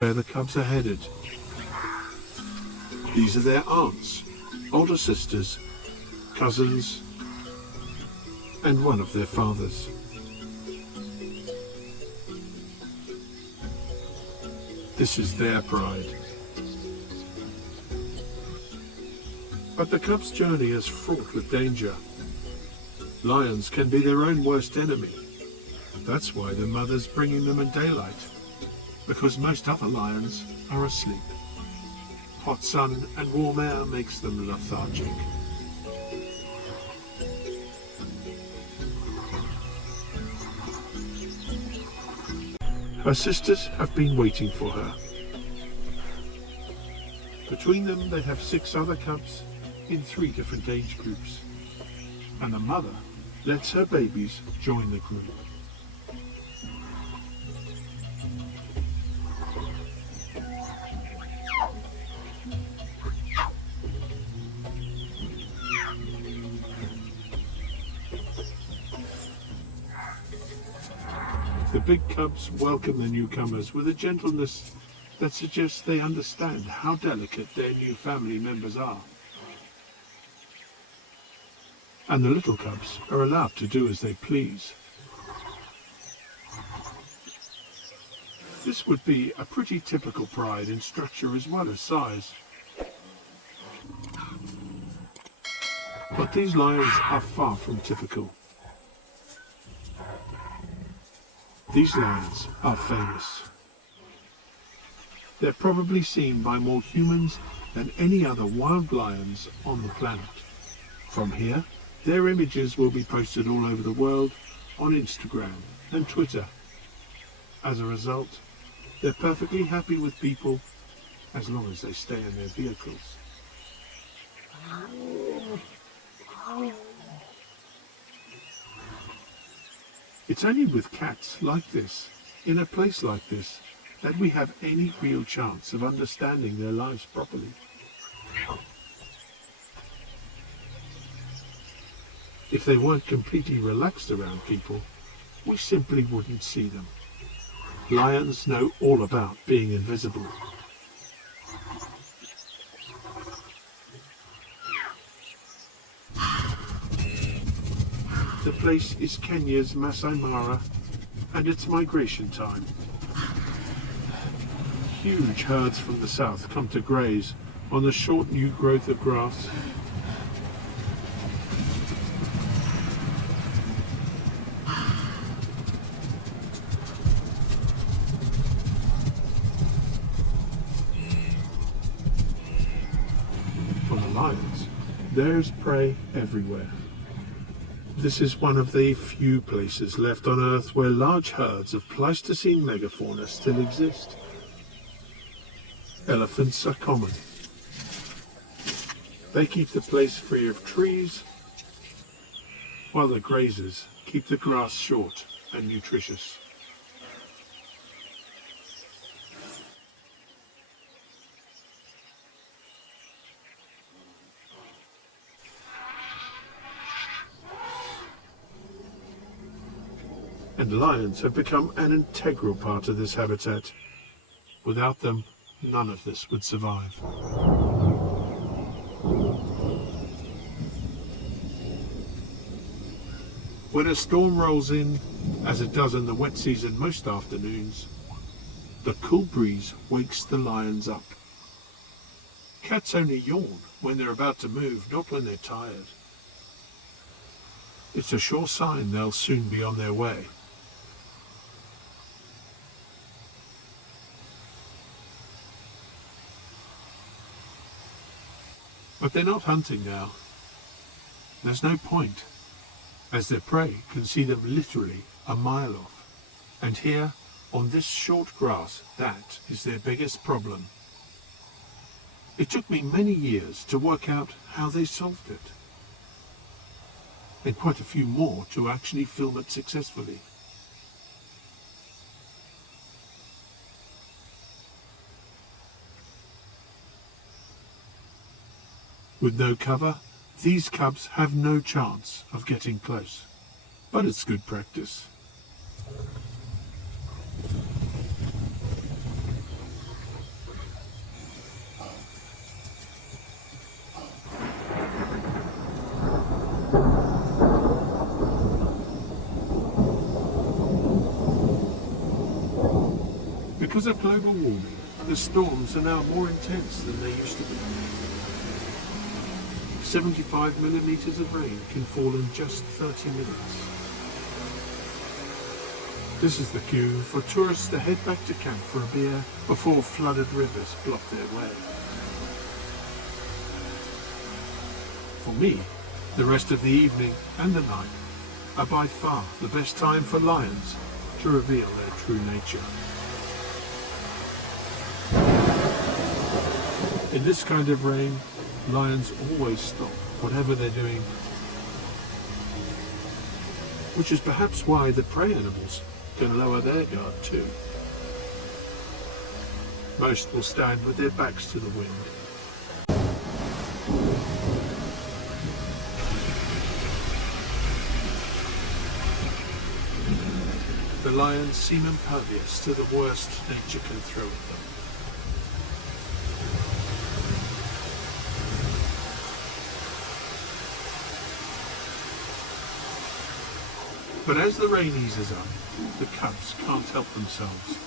where the cubs are headed. These are their aunts, older sisters, cousins, and one of their fathers. This is their pride. But the cubs' journey is fraught with danger. Lions can be their own worst enemy. That's why the mother's bringing them in daylight, because most other lions are asleep. Hot sun and warm air makes them lethargic. Her sisters have been waiting for her. Between them they have 6 other cubs in 3 different age groups, and the mother lets her babies join the group. The big cubs welcome the newcomers with a gentleness that suggests they understand how delicate their new family members are. And the little cubs are allowed to do as they please. This would be a pretty typical pride in structure as well as size. But these lions are far from typical. These lions are famous. They're probably seen by more humans than any other wild lions on the planet. From here, their images will be posted all over the world on Instagram and Twitter. As a result, they're perfectly happy with people as long as they stay in their vehicles. It's only with cats like this, in a place like this, that we have any real chance of understanding their lives properly. If they weren't completely relaxed around people, we simply wouldn't see them. Lions know all about being invisible. The place is Kenya's Masai Mara, and it's migration time. Huge herds from the south come to graze on the short new growth of grass. For the lions, there's prey everywhere. This is one of the few places left on Earth where large herds of Pleistocene megafauna still exist. Elephants are common. They keep the place free of trees, while the grazers keep the grass short and nutritious. And lions have become an integral part of this habitat. Without them, none of this would survive. When a storm rolls in, as it does in the wet season most afternoons, the cool breeze wakes the lions up. Cats only yawn when they're about to move, not when they're tired. It's a sure sign they'll soon be on their way. But they're not hunting now. There's no point, as their prey can see them literally a mile off. And here, on this short grass, that is their biggest problem. It took me many years to work out how they solved it. And quite a few more to actually film it successfully. With no cover, these cubs have no chance of getting close. But it's good practice. Because of global warming, the storms are now more intense than they used to be. 75 millimeters of rain can fall in just 30 minutes. This is the cue for tourists to head back to camp for a beer before flooded rivers block their way. For me, the rest of the evening and the night are by far the best time for lions to reveal their true nature. In this kind of rain, lions always stop whatever they're doing, which is perhaps why the prey animals can lower their guard too. Most will stand with their backs to the wind. The lions seem impervious to the worst nature can throw at them. But as the rain eases up, the cubs can't help themselves.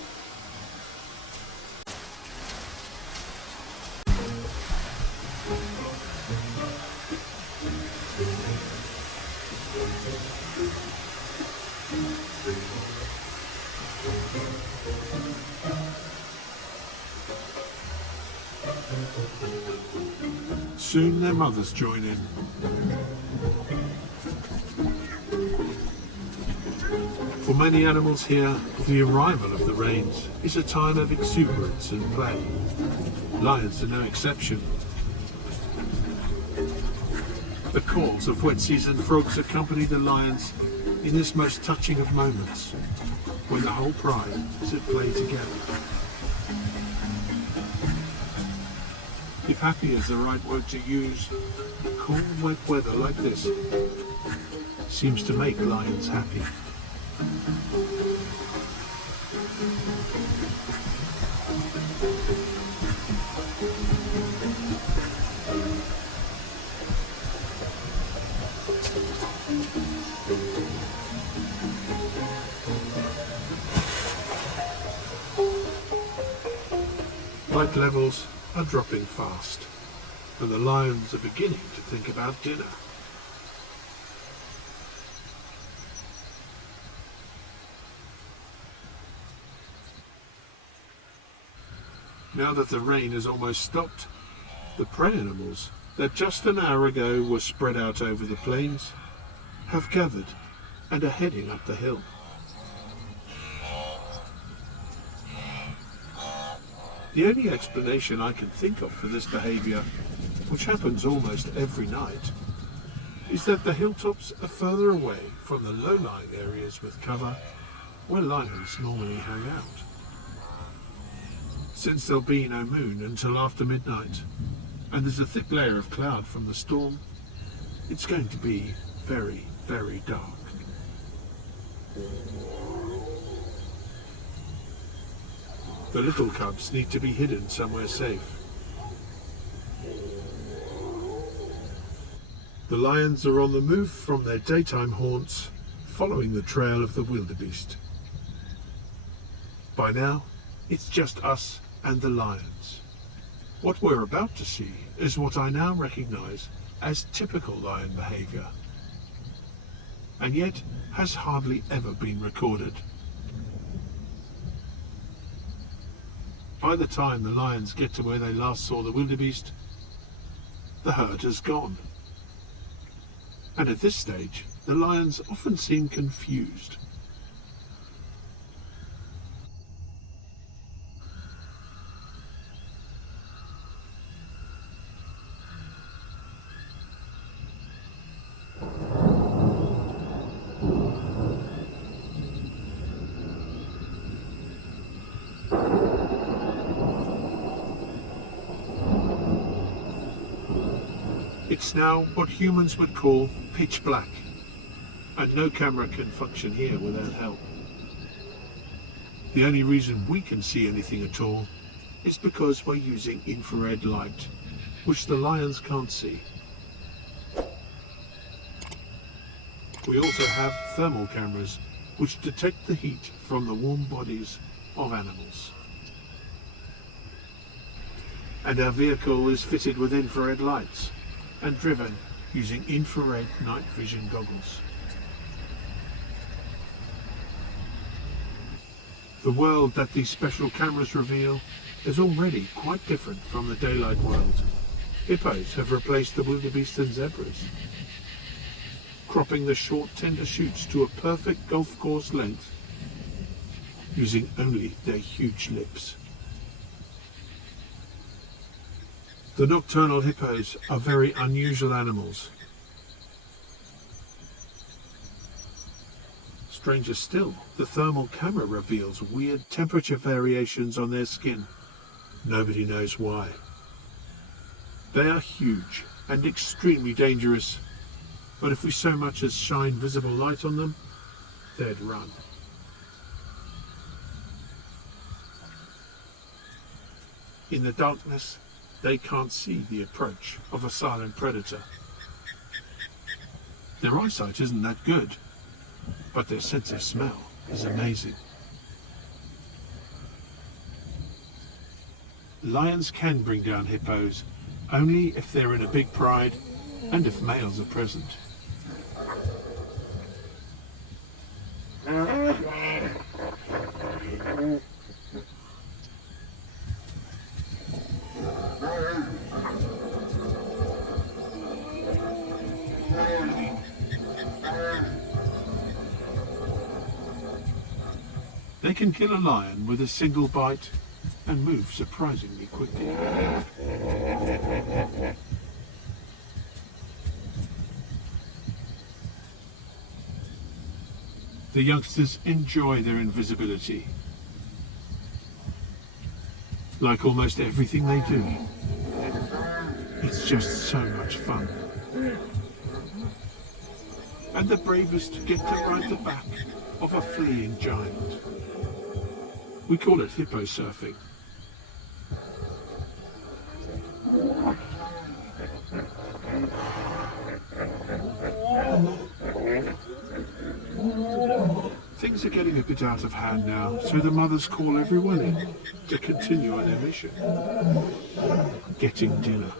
Soon their mothers join in. For many animals here, the arrival of the rains is a time of exuberance and play. Lions are no exception. The calls of wet season frogs accompany the lions in this most touching of moments, when the whole pride is at play together. If happy is the right word to use, cool, wet weather like this seems to make lions happy. Light levels are dropping fast, and the lions are beginning to think about dinner. Now that the rain has almost stopped, the prey animals that just an hour ago were spread out over the plains have gathered and are heading up the hill. The only explanation I can think of for this behaviour, which happens almost every night, is that the hilltops are further away from the low-lying areas with cover where lions normally hang out. Since there'll be no moon until after midnight, and there's a thick layer of cloud from the storm, it's going to be very, very dark. The little cubs need to be hidden somewhere safe. The lions are on the move from their daytime haunts, following the trail of the wildebeest. By now, it's just us and the lions. What we're about to see is what I now recognize as typical lion behavior, and yet has hardly ever been recorded. By the time the lions get to where they last saw the wildebeest, the herd has gone. And at this stage, the lions often seem confused. It's now what humans would call pitch black, and no camera can function here without help. The only reason we can see anything at all is because we're using infrared light, which the lions can't see. We also have thermal cameras which detect the heat from the warm bodies of animals. and our vehicle is fitted with infrared lights and driven using infrared night vision goggles. The world that these special cameras reveal is already quite different from the daylight world. Hippos have replaced the wildebeest and zebras, cropping the short tender shoots to a perfect golf course length using only their huge lips. The nocturnal hippos are very unusual animals. Stranger still, the thermal camera reveals weird temperature variations on their skin. Nobody knows why. They are huge and extremely dangerous, but if we so much as shine visible light on them, they'd run. In the darkness, they can't see the approach of a silent predator. Their eyesight isn't that good, but their sense of smell is amazing. Lions can bring down hippos only if they're in a big pride and if males are present. They can kill a lion with a single bite and move surprisingly quickly. The youngsters enjoy their invisibility. Like almost everything they do, it's just so much fun. And the bravest get to ride the back of a fleeing giant. We call it hippo surfing. Things are getting a bit out of hand now, so the mothers call everyone in to continue on their mission. Getting dinner.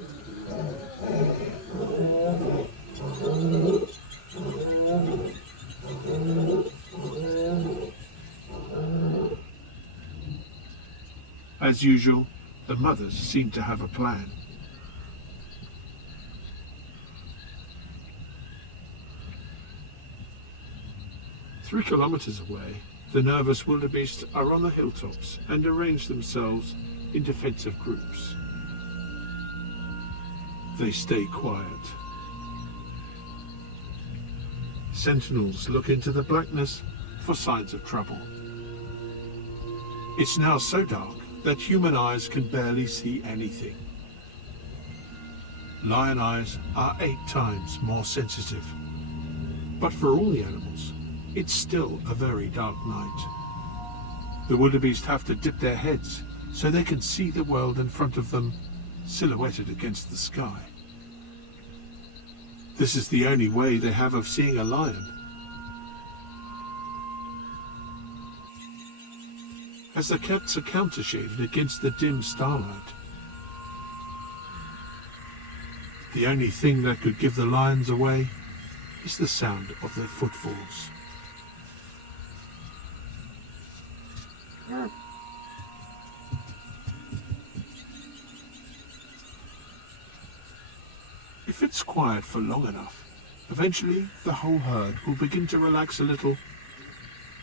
As usual, the mothers seem to have a plan. Three kilometers away, the nervous wildebeest are on the hilltops and arrange themselves in defensive groups. They stay quiet. Sentinels look into the blackness for signs of trouble. It's now so dark that human eyes can barely see anything. Lion eyes are 8 times more sensitive. But for all the animals, it's still a very dark night. The wildebeest have to dip their heads so they can see the world in front of them, silhouetted against the sky. This is the only way they have of seeing a lion. As the cats are countershaded against the dim starlight, the only thing that could give the lions away is the sound of their footfalls. If it's quiet for long enough, eventually the whole herd will begin to relax a little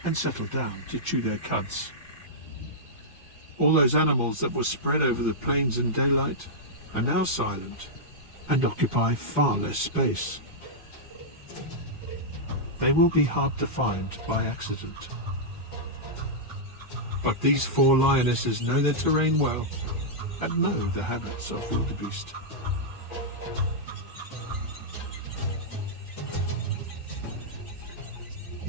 and settle down to chew their cuds. All those animals that were spread over the plains in daylight are now silent and occupy far less space. They will be hard to find by accident. But these 4 lionesses know their terrain well and know the habits of wildebeest.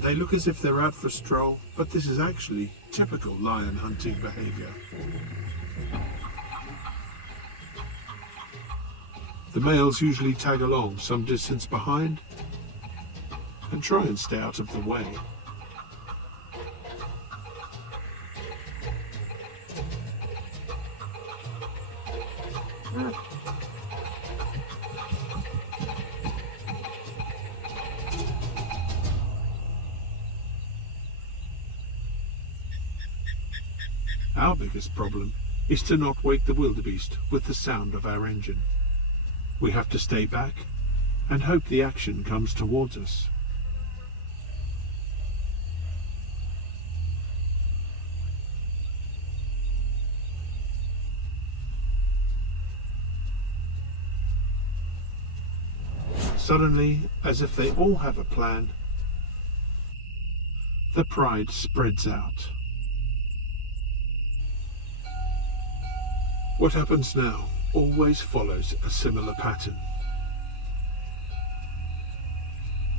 They look as if they're out for a stroll, but this is actually typical lion hunting behavior. The males usually tag along some distance behind and try and stay out of the way. Our biggest problem is to not wake the wildebeest with the sound of our engine. We have to stay back and hope the action comes towards us. Suddenly, as if they all have a plan, the pride spreads out. What happens now always follows a similar pattern.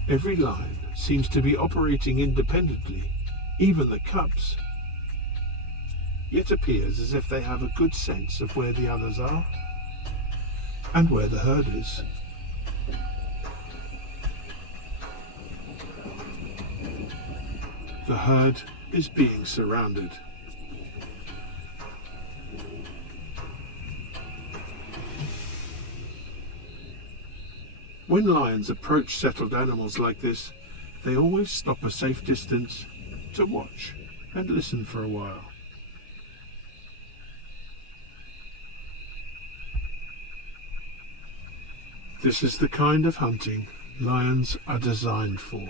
Every lion seems to be operating independently, even the cubs. It appears as if they have a good sense of where the others are and where the herd is. The herd is being surrounded. When lions approach settled animals like this, they always stop a safe distance to watch and listen for a while. This is the kind of hunting lions are designed for.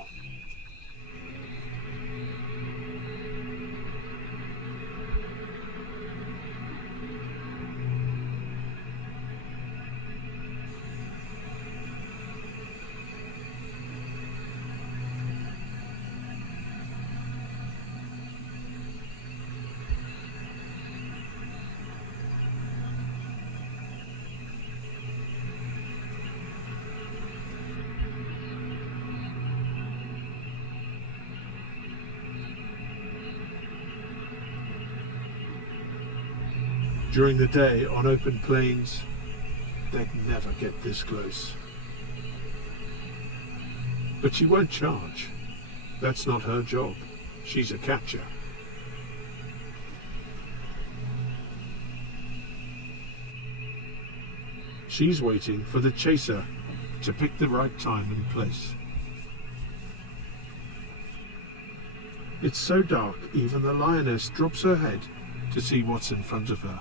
During the day on open plains, they'd never get this close. But she won't charge. That's not her job. She's a catcher. She's waiting for the chaser to pick the right time and place. It's so dark, even the lioness drops her head to see what's in front of her.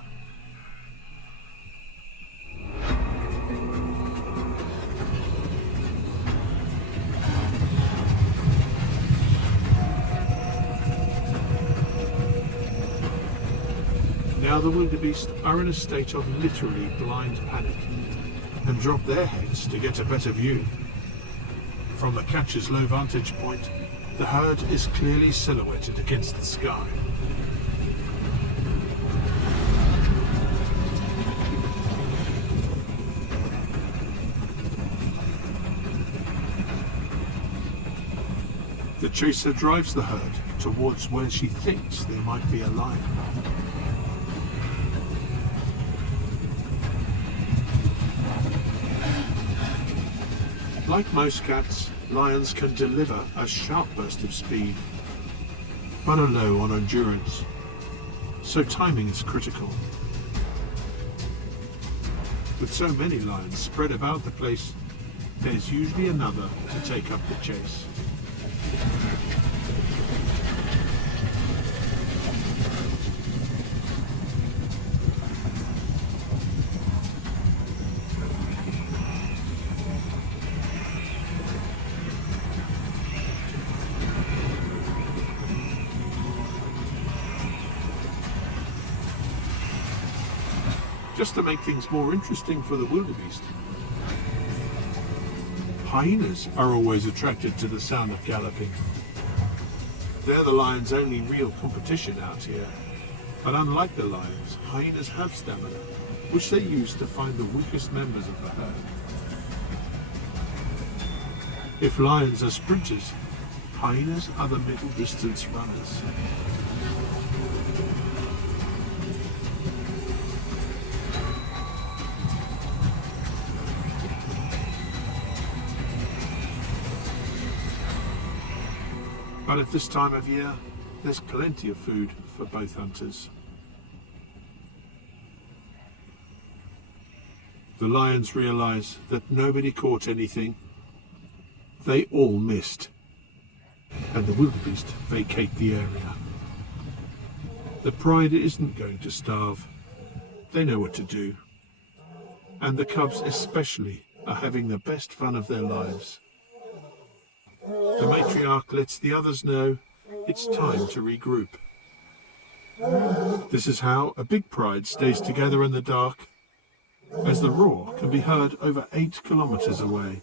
Now the wildebeest are in a state of literally blind panic and drop their heads to get a better view. From the catcher's low vantage point, the herd is clearly silhouetted against the sky. The chaser drives the herd towards where she thinks there might be a lion. Like most cats, lions can deliver a sharp burst of speed, but are low on endurance, so timing is critical. With so many lions spread about the place, there's usually another to take up the chase. Just to make things more interesting for the wildebeest, hyenas are always attracted to the sound of galloping. They're the lion's only real competition out here, but unlike the lions, hyenas have stamina, which they use to find the weakest members of the herd. If lions are sprinters, hyenas are the middle distance runners. But at this time of year, there's plenty of food for both hunters. The lions realize that nobody caught anything. They all missed, and the wildebeest vacate the area. The pride isn't going to starve. They know what to do. And the cubs especially are having the best fun of their lives. The matriarch lets the others know it's time to regroup. This is how a big pride stays together in the dark, as the roar can be heard over 8 kilometers away.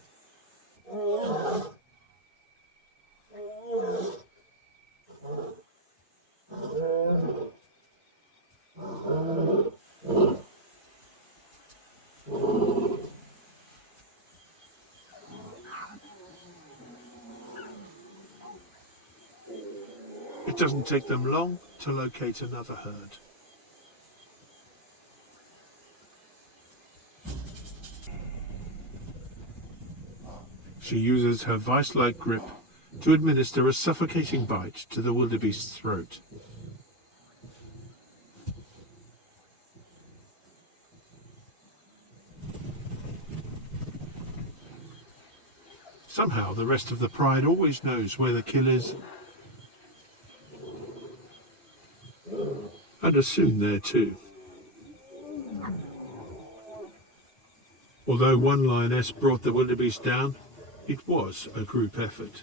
It doesn't take them long to locate another herd. She uses her vice-like grip to administer a suffocating bite to the wildebeest's throat. Somehow the rest of the pride always knows where the kill is, and are soon there too. Although one lioness brought the wildebeest down, it was a group effort.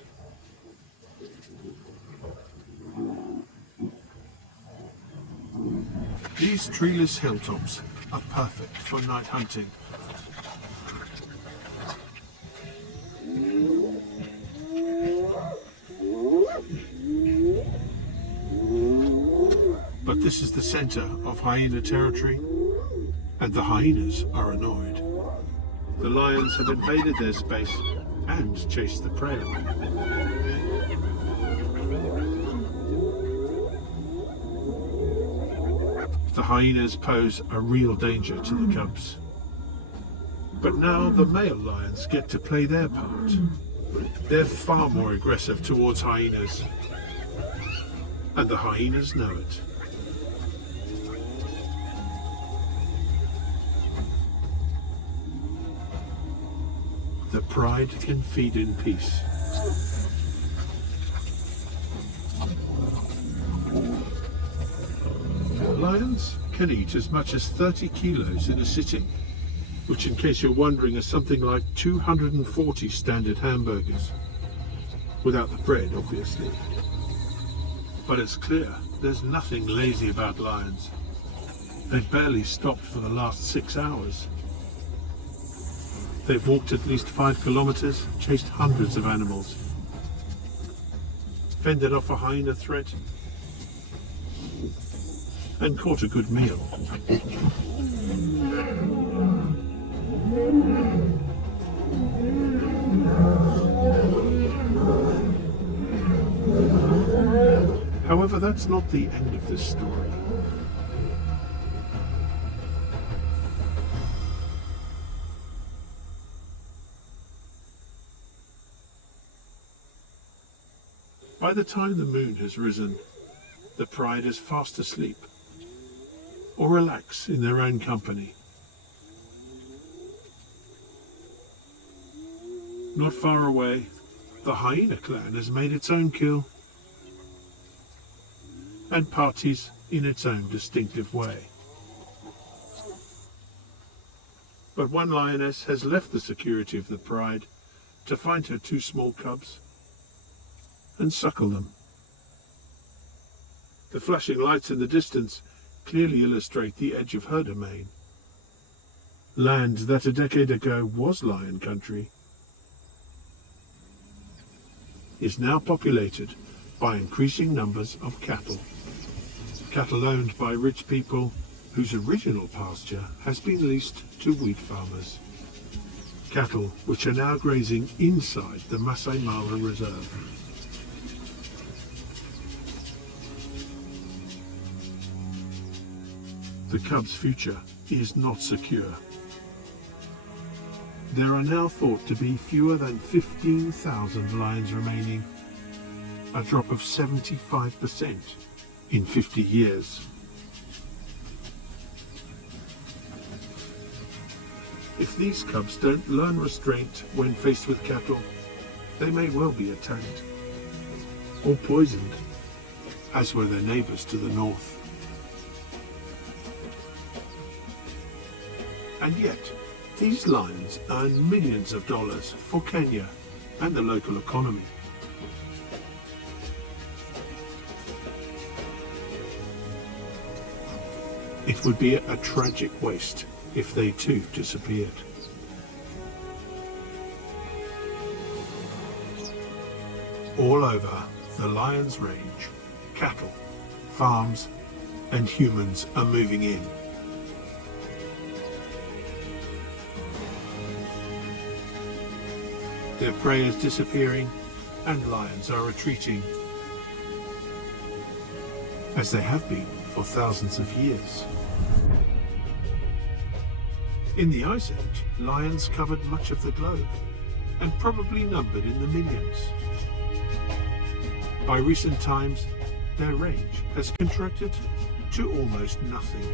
These treeless hilltops are perfect for night hunting. But this is the center of hyena territory, and the hyenas are annoyed. The lions have invaded their space and chased the prey away. The hyenas pose a real danger to the cubs. But now the male lions get to play their part. They're far more aggressive towards hyenas, and the hyenas know it. The pride can feed in peace. Lions can eat as much as 30 kilos in a sitting, which, in case you're wondering, is something like 240 standard hamburgers. Without the bread, obviously. But it's clear there's nothing lazy about lions. They've barely stopped for the last 6 hours. They've walked at least 5 kilometers, chased hundreds of animals, fended off a hyena threat, and caught a good meal. However, that's not the end of this story. By the time the moon has risen, the pride is fast asleep or relax in their own company. Not far away, the hyena clan has made its own kill and parties in its own distinctive way. But one lioness has left the security of the pride to find her 2 small cubs and suckle them. The flashing lights in the distance clearly illustrate the edge of her domain. Land that a decade ago was lion country is now populated by increasing numbers of cattle. Cattle owned by rich people whose original pasture has been leased to wheat farmers. Cattle which are now grazing inside the Masai Mara Reserve. The cubs' future is not secure. There are now thought to be fewer than 15,000 lions remaining, a drop of 75% in 50 years. If these cubs don't learn restraint when faced with cattle, they may well be attacked or poisoned, as were their neighbours to the north. And yet, these lions earn millions of dollars for Kenya and the local economy. It would be a tragic waste if they too disappeared. All over the lion's range, cattle, farms, and humans are moving in. Their prey is disappearing and lions are retreating, as they have been for thousands of years. In the Ice Age, lions covered much of the globe and probably numbered in the millions. By recent times, their range has contracted to almost nothing.